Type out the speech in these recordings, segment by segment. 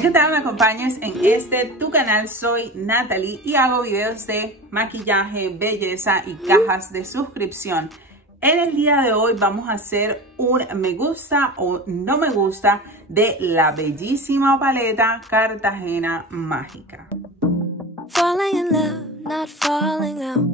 ¿Qué tal? Me acompañes en tu canal. Soy Natalie y hago videos de maquillaje, belleza y cajas de suscripción. En el día de hoy vamos a hacer un me gusta o no me gusta de la bellísima paleta Cartagena Mágica. Falling in love, not falling out.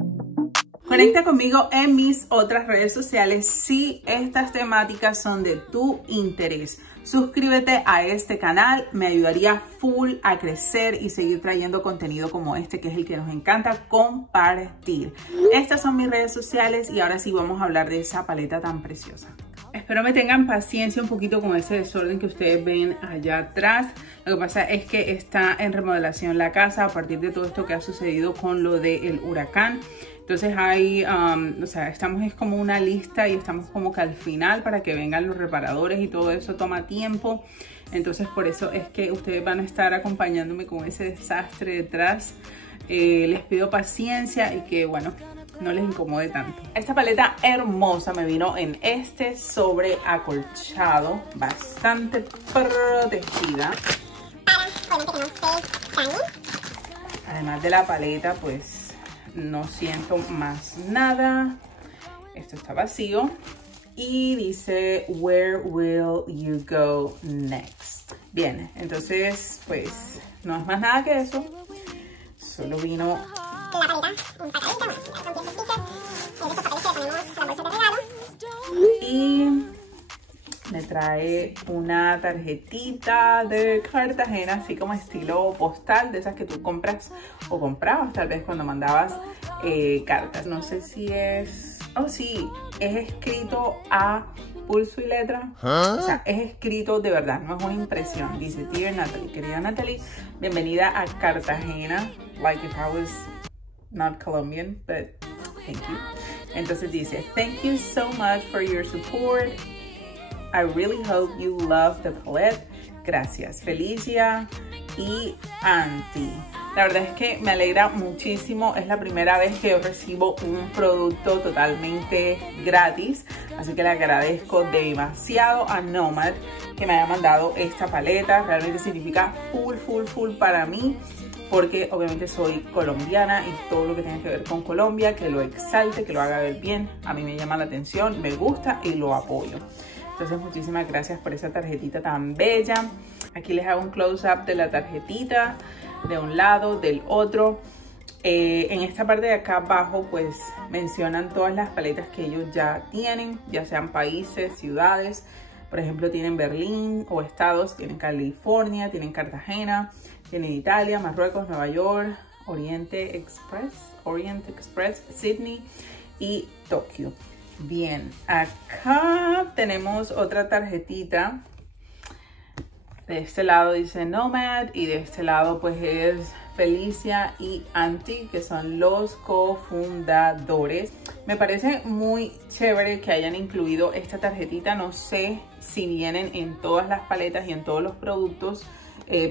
Conecta conmigo en mis otras redes sociales si estas temáticas son de tu interés. Suscríbete a este canal, me ayudaría full a crecer y seguir trayendo contenido como este, que es el que nos encanta compartir. Estas son mis redes sociales y ahora sí vamos a hablar de esa paleta tan preciosa. Espero me tengan paciencia un poquito con ese desorden que ustedes ven allá atrás. Lo que pasa es que está en remodelación la casa a partir de todo esto que ha sucedido con lo del huracán. Entonces hay, estamos es como una lista y estamos como que al final para que vengan los reparadores y todo eso toma tiempo. Entonces por eso es que ustedes van a estar acompañándome con ese desastre detrás. Les pido paciencia y que bueno, no les incomode tanto. Esta paleta hermosa me vino en este sobre acolchado, bastante protegida. Además de la paleta, pues no siento más nada. Esto está vacío y dice where will you go next. Bien, entonces pues no es más nada que eso. Solo vino la paleta y me trae una tarjetita de Cartagena, así como estilo postal, de esas que tú compras o comprabas tal vez cuando mandabas cartas. No sé si es... Oh, sí, es escrito a pulso y letra. O sea, es escrito de verdad, no es una impresión. Dice, Dear Natalie, querida Natalie, bienvenida a Cartagena. Like if I was not Colombian, but thank you. Entonces dice, thank you so much for your support. I really hope you love the palette. Gracias, Felicia y Anti. La verdad es que me alegra muchísimo. Es la primera vez que yo recibo un producto totalmente gratis. Así que le agradezco demasiado a Nomad que me haya mandado esta paleta. Realmente significa full para mí. Porque obviamente soy colombiana y todo lo que tiene que ver con Colombia, que lo exalte, que lo haga ver bien, a mí me llama la atención, me gusta y lo apoyo. Entonces muchísimas gracias por esa tarjetita tan bella. Aquí les hago un close-up de la tarjetita, de un lado, del otro. En esta parte de acá abajo pues mencionan todas las paletas que ellos ya tienen, ya sean países, ciudades. Por ejemplo, tienen Berlín o estados, tienen California, tienen Cartagena, tienen Italia, Marruecos, Nueva York, Oriente Express, Sydney y Tokio. Bien, acá tenemos otra tarjetita. De este lado dice Nomad y de este lado pues es Felicia y Anti, que son los cofundadores. Me parece muy chévere que hayan incluido esta tarjetita. No sé si vienen en todas las paletas y en todos los productos,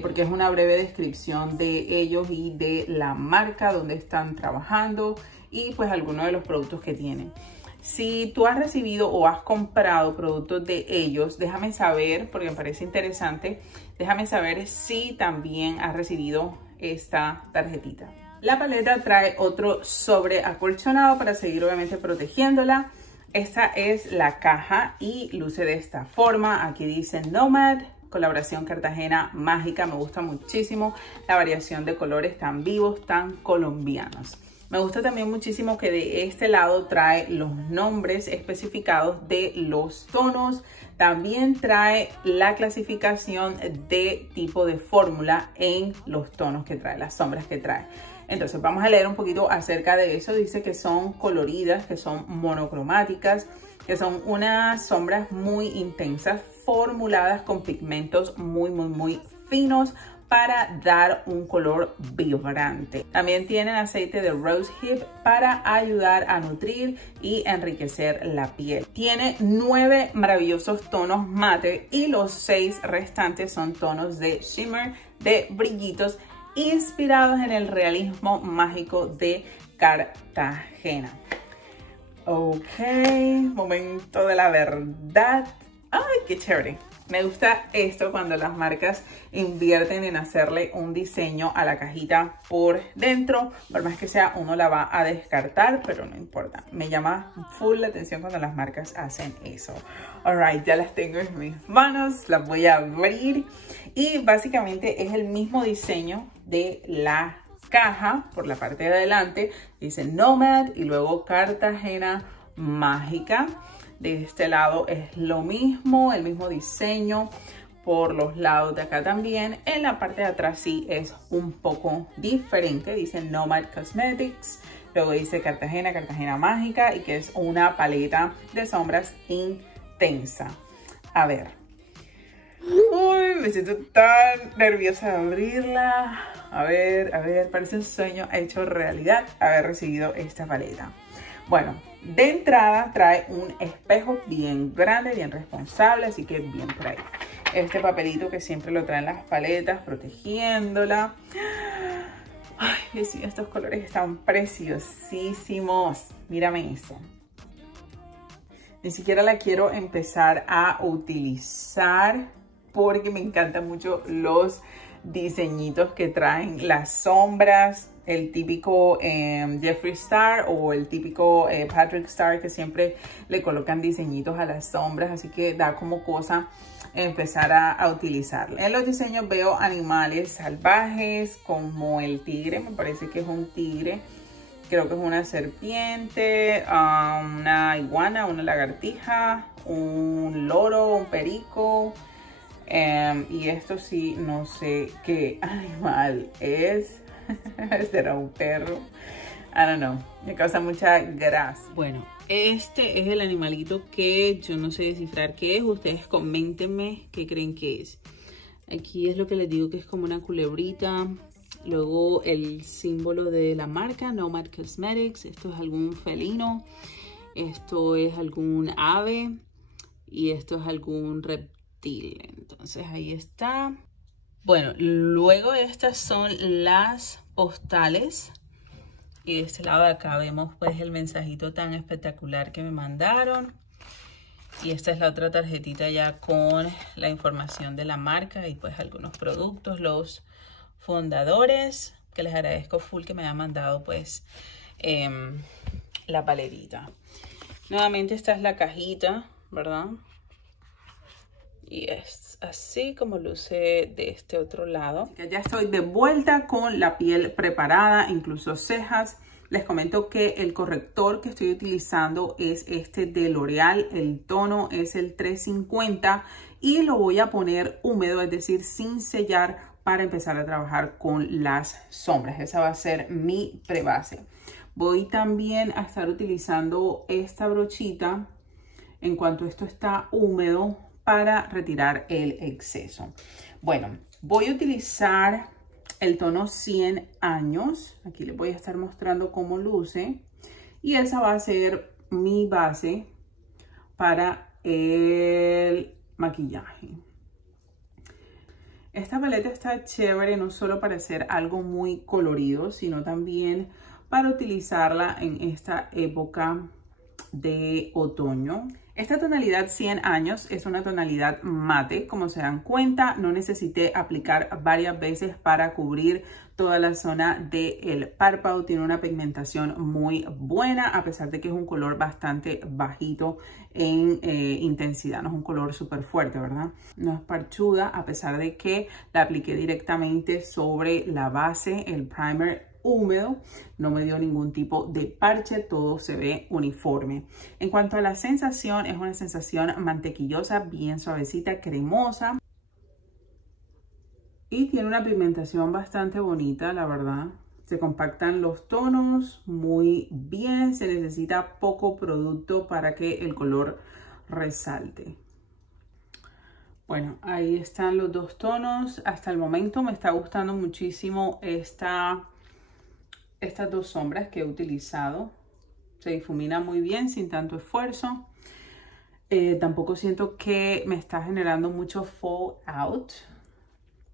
porque es una breve descripción de ellos y de la marca donde están trabajando y pues algunos de los productos que tienen. Si tú has recibido o has comprado productos de ellos, déjame saber, porque me parece interesante. Déjame saber si también has recibido esta tarjetita. La paleta trae otro sobre acolchonado para seguir obviamente protegiéndola. Esta es la caja y luce de esta forma. Aquí dice Nomad, colaboración Cartagena Mágica. Me gusta muchísimo la variación de colores tan vivos, tan colombianos. Me gusta también muchísimo que de este lado trae los nombres especificados de los tonos. También trae la clasificación de tipo de fórmula en los tonos que trae, las sombras que trae. Entonces vamos a leer un poquito acerca de eso. Dice que son coloridas, que son monocromáticas, que son unas sombras muy intensas, formuladas con pigmentos muy finos, para dar un color vibrante. También tienen aceite de rosehip para ayudar a nutrir y enriquecer la piel. Tiene 9 maravillosos tonos mate y los 6 restantes son tonos de shimmer, de brillitos, inspirados en el realismo mágico de Cartagena. Ok, momento de la verdad. ¡Ay, qué chévere! Me gusta esto cuando las marcas invierten en hacerle un diseño a la cajita por dentro. Por más que sea, uno la va a descartar, pero no importa. Me llama full la atención cuando las marcas hacen eso. Alright, ya las tengo en mis manos, las voy a abrir. Y básicamente es el mismo diseño de la caja por la parte de adelante. Dice Nomad y luego Cartagena Mágica. De este lado es lo mismo, el mismo diseño por los lados de acá también. En la parte de atrás sí es un poco diferente. Dice Nomad Cosmetics, luego dice Cartagena, Cartagena Mágica y que es una paleta de sombras intensa. A ver. Uy, me siento tan nerviosa de abrirla. A ver, parece un sueño hecho realidad haber recibido esta paleta. Bueno, de entrada trae un espejo bien grande, bien responsable, así que bien por ahí. Este papelito que siempre lo traen las paletas, protegiéndola. Ay, Dios mío, estos colores están preciosísimos. Mírame eso. Ni siquiera la quiero empezar a utilizar porque me encantan mucho los diseñitos que traen las sombras. El típico Jeffree Star o el típico Patrick Star, que siempre le colocan diseñitos a las sombras, así que da como cosa empezar a utilizarla. En los diseños veo animales salvajes como el tigre, me parece que es un tigre, creo que es una serpiente, una iguana, una lagartija, un loro, un perico, y esto sí no sé qué animal es. ¿Será un perro? I don't know. Me causa mucha grasa. Bueno, este es el animalito que yo no sé descifrar qué es. Ustedes coméntenme qué creen que es. Aquí es lo que les digo que es como una culebrita. Luego el símbolo de la marca, Nomad Cosmetics. Esto es algún felino. Esto es algún ave. Y esto es algún reptil. Entonces ahí está. Bueno, luego estas son las postales y de este lado de acá vemos pues el mensajito tan espectacular que me mandaron y esta es la otra tarjetita ya con la información de la marca y pues algunos productos, los fundadores, que les agradezco full que me hayan mandado pues la paletita. Nuevamente esta es la cajita, ¿verdad? Y es así como luce de este otro lado. Así que ya estoy de vuelta con la piel preparada, incluso cejas. Les comento que el corrector que estoy utilizando es este de L'Oreal. El tono es el 350 y lo voy a poner húmedo, es decir, sin sellar, para empezar a trabajar con las sombras. Esa va a ser mi prebase. Voy también a estar utilizando esta brochita en cuanto esto está húmedo, para retirar el exceso. Bueno, voy a utilizar el tono 100 años. Aquí les voy a estar mostrando cómo luce. Y esa va a ser mi base para el maquillaje. Esta paleta está chévere no solo para hacer algo muy colorido, sino también para utilizarla en esta época de otoño. Esta tonalidad 100 años es una tonalidad mate, como se dan cuenta. No necesité aplicar varias veces para cubrir toda la zona del párpado. Tiene una pigmentación muy buena, a pesar de que es un color bastante bajito en intensidad. No es un color súper fuerte, ¿verdad? No es parchuda, a pesar de que la apliqué directamente sobre la base, el primer húmedo, no me dio ningún tipo de parche, todo se ve uniforme. En cuanto a la sensación, es una sensación mantequillosa, bien suavecita, cremosa y tiene una pigmentación bastante bonita, la verdad. Se compactan los tonos muy bien, se necesita poco producto para que el color resalte. Bueno, ahí están los dos tonos. Hasta el momento me está gustando muchísimo estas dos sombras que he utilizado. Se difumina muy bien sin tanto esfuerzo. Tampoco siento que me está generando mucho fallout.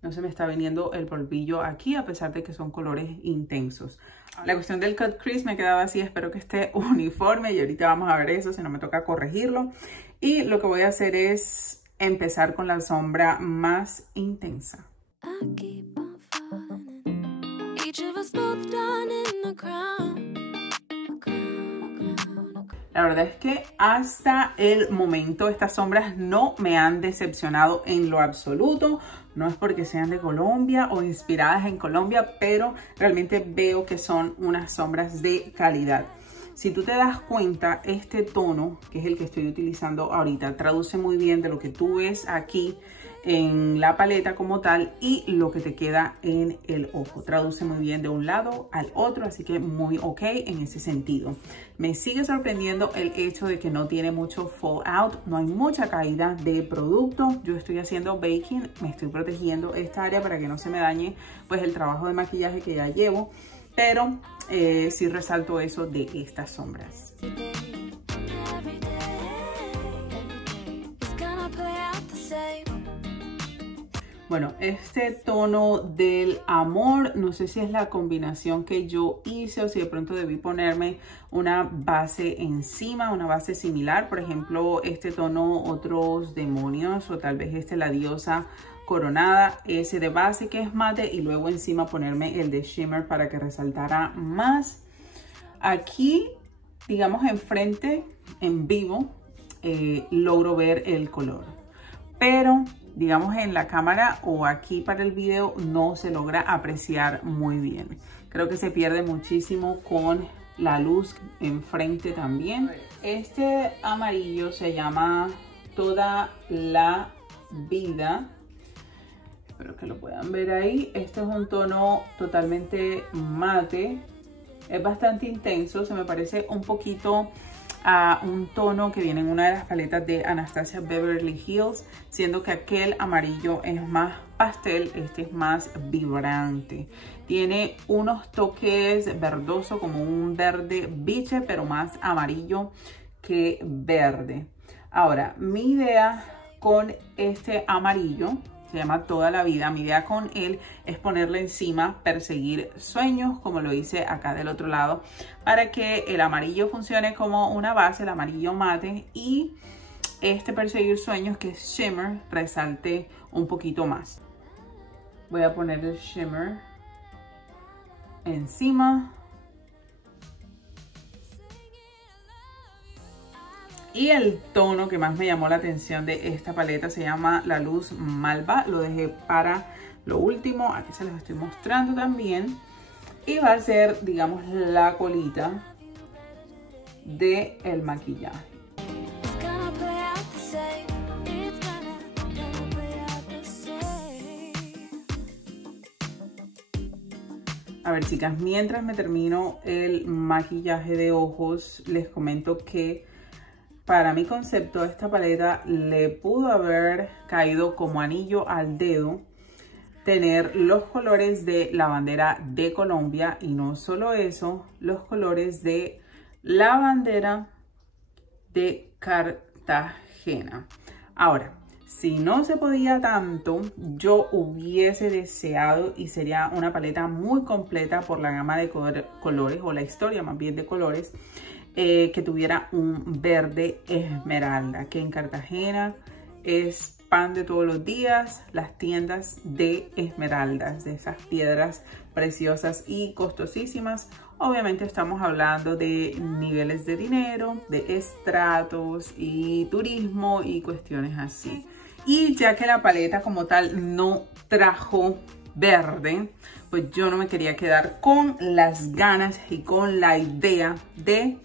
No se me está viniendo el polvillo aquí, a pesar de que son colores intensos. La cuestión del cut crease me quedaba así. Espero que esté uniforme y ahorita vamos a ver eso, si no me toca corregirlo. Y lo que voy a hacer es empezar con la sombra más intensa. I keep on falling. Each of us both done in the crown. La verdad es que hasta el momento estas sombras no me han decepcionado en lo absoluto. No es porque sean de Colombia o inspiradas en Colombia, pero realmente veo que son unas sombras de calidad. Si tú te das cuenta, este tono, que es el que estoy utilizando ahorita, traduce muy bien de lo que tú ves aquí en la paleta como tal y lo que te queda en el ojo. Traduce muy bien de un lado al otro, así que muy ok en ese sentido. Me sigue sorprendiendo el hecho de que no tiene mucho fallout, no hay mucha caída de producto. Yo estoy haciendo baking, me estoy protegiendo esta área para que no se me dañe pues el trabajo de maquillaje que ya llevo, pero sí resalto eso de estas sombras. Bueno, este tono del amor, no sé si es la combinación que yo hice o si de pronto debí ponerme una base encima, una base similar. Por ejemplo, este tono, otros demonios, o tal vez la diosa coronada, ese de base que es mate, y luego encima ponerme el de shimmer para que resaltara más. Aquí, digamos enfrente, en vivo, logro ver el color, pero digamos en la cámara o aquí para el video no se logra apreciar muy bien. Creo que se pierde muchísimo con la luz enfrente también. Este amarillo se llama Toda la Vida. Espero que lo puedan ver ahí. Este es un tono totalmente mate. Es bastante intenso. Se me parece un poquito a un tono que viene en una de las paletas de Anastasia Beverly Hills, siendo que aquel amarillo es más pastel, este es más vibrante. Tiene unos toques verdoso, como un verde biche, pero más amarillo que verde. Ahora, mi idea con este amarillo, se llama Toda la Vida, mi idea con él es ponerle encima Perseguir Sueños, como lo hice acá del otro lado, para que el amarillo funcione como una base, el amarillo mate, y este Perseguir Sueños, que es shimmer, resalte un poquito más. Voy a poner el shimmer encima. Y el tono que más me llamó la atención de esta paleta se llama La Luz Malva. Lo dejé para lo último. Aquí se los estoy mostrando también. Y va a ser, digamos, la colita del maquillaje. A ver, chicas, mientras me termino el maquillaje de ojos, les comento que para mi concepto, esta paleta le pudo haber caído como anillo al dedo tener los colores de la bandera de Colombia, y no solo eso, los colores de la bandera de Cartagena. Ahora, si no se podía tanto, yo hubiese deseado, y sería una paleta muy completa por la gama de colores, o la historia más bien de colores, que tuviera un verde esmeralda, que en Cartagena es pan de todos los días, las tiendas de esmeraldas, de esas piedras preciosas y costosísimas. Obviamente estamos hablando de niveles de dinero, de estratos y turismo y cuestiones así. Y ya que la paleta como tal no trajo verde, pues yo no me quería quedar con las ganas y con la idea de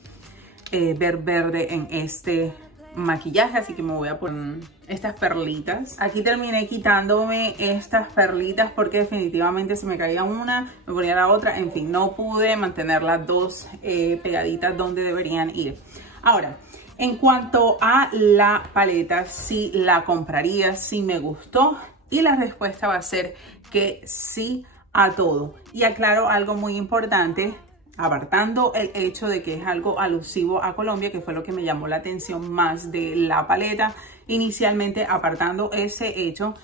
ver verde en este maquillaje, así que me voy a poner estas perlitas. Aquí terminé quitándome estas perlitas porque definitivamente se me caía una, me ponía la otra, en fin, no pude mantener las dos pegaditas donde deberían ir. Ahora, en cuanto a la paleta, si la compraría, si me gustó, y la respuesta va a ser que sí a todo. Y aclaro algo muy importante, apartando el hecho de que es algo alusivo a Colombia, que fue lo que me llamó la atención más de la paleta inicialmente, apartando ese hecho,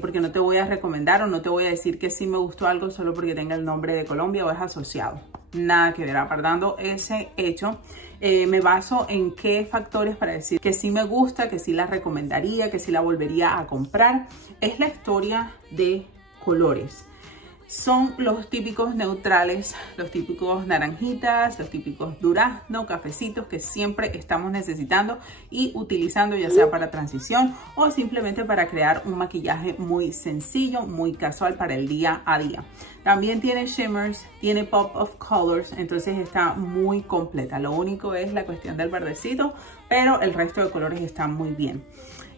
porque no te voy a recomendar o no te voy a decir que sí me gustó algo solo porque tenga el nombre de Colombia o es asociado. nada que ver. Apartando ese hecho, me baso en qué factores para decir que sí me gusta, que sí la recomendaría, que sí la volvería a comprar. Es la historia de colores. Son los típicos neutrales, los típicos naranjitas, los típicos durazno, cafecitos que siempre estamos necesitando y utilizando, ya sea para transición o simplemente para crear un maquillaje muy sencillo, muy casual para el día a día. También tiene shimmers, tiene pop of colors, entonces está muy completa. Lo único es la cuestión del verdecito, pero el resto de colores están muy bien.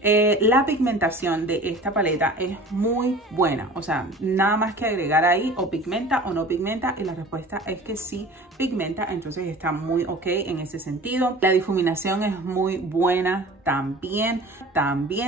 La pigmentación de esta paleta es muy buena, o sea, nada más que agregar ahí o pigmenta o no pigmenta, y la respuesta es que sí pigmenta, entonces está muy ok en ese sentido. La difuminación es muy buena también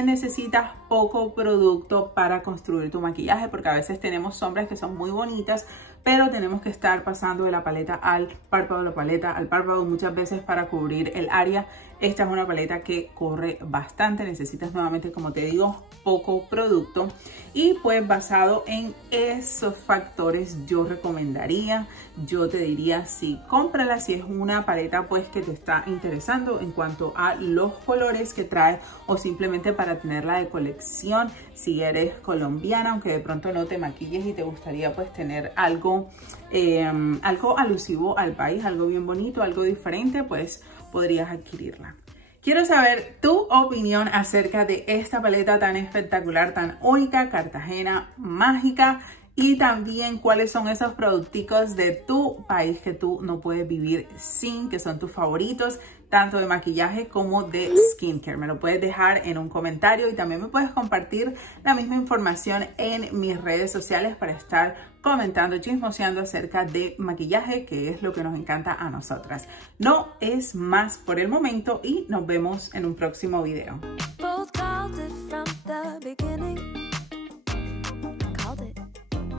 necesitas poco producto para construir tu maquillaje, porque a veces tenemos sombras que son muy bonitas, pero tenemos que estar pasando de la paleta al párpado, la paleta al párpado muchas veces para cubrir el área. Esta es una paleta que corre bastante, necesitas nuevamente, como te digo, poco producto, y pues basado en esos factores yo recomendaría, yo te diría sí, cómprala si es una paleta pues que te está interesando en cuanto a los colores que trae, o simplemente para tenerla de colección si eres colombiana, aunque de pronto no te maquilles y te gustaría pues tener algo alusivo al país, algo bien bonito, algo diferente, pues podrías adquirirla. Quiero saber tu opinión acerca de esta paleta tan espectacular, tan única, Cartagena Mágica, y también cuáles son esos producticos de tu país que tú no puedes vivir sin, que son tus favoritos, tanto de maquillaje como de skincare. Me lo puedes dejar en un comentario y también me puedes compartir la misma información en mis redes sociales para estar comentando, chismoseando acerca de maquillaje, que es lo que nos encanta a nosotras. No es más por el momento y nos vemos en un próximo video.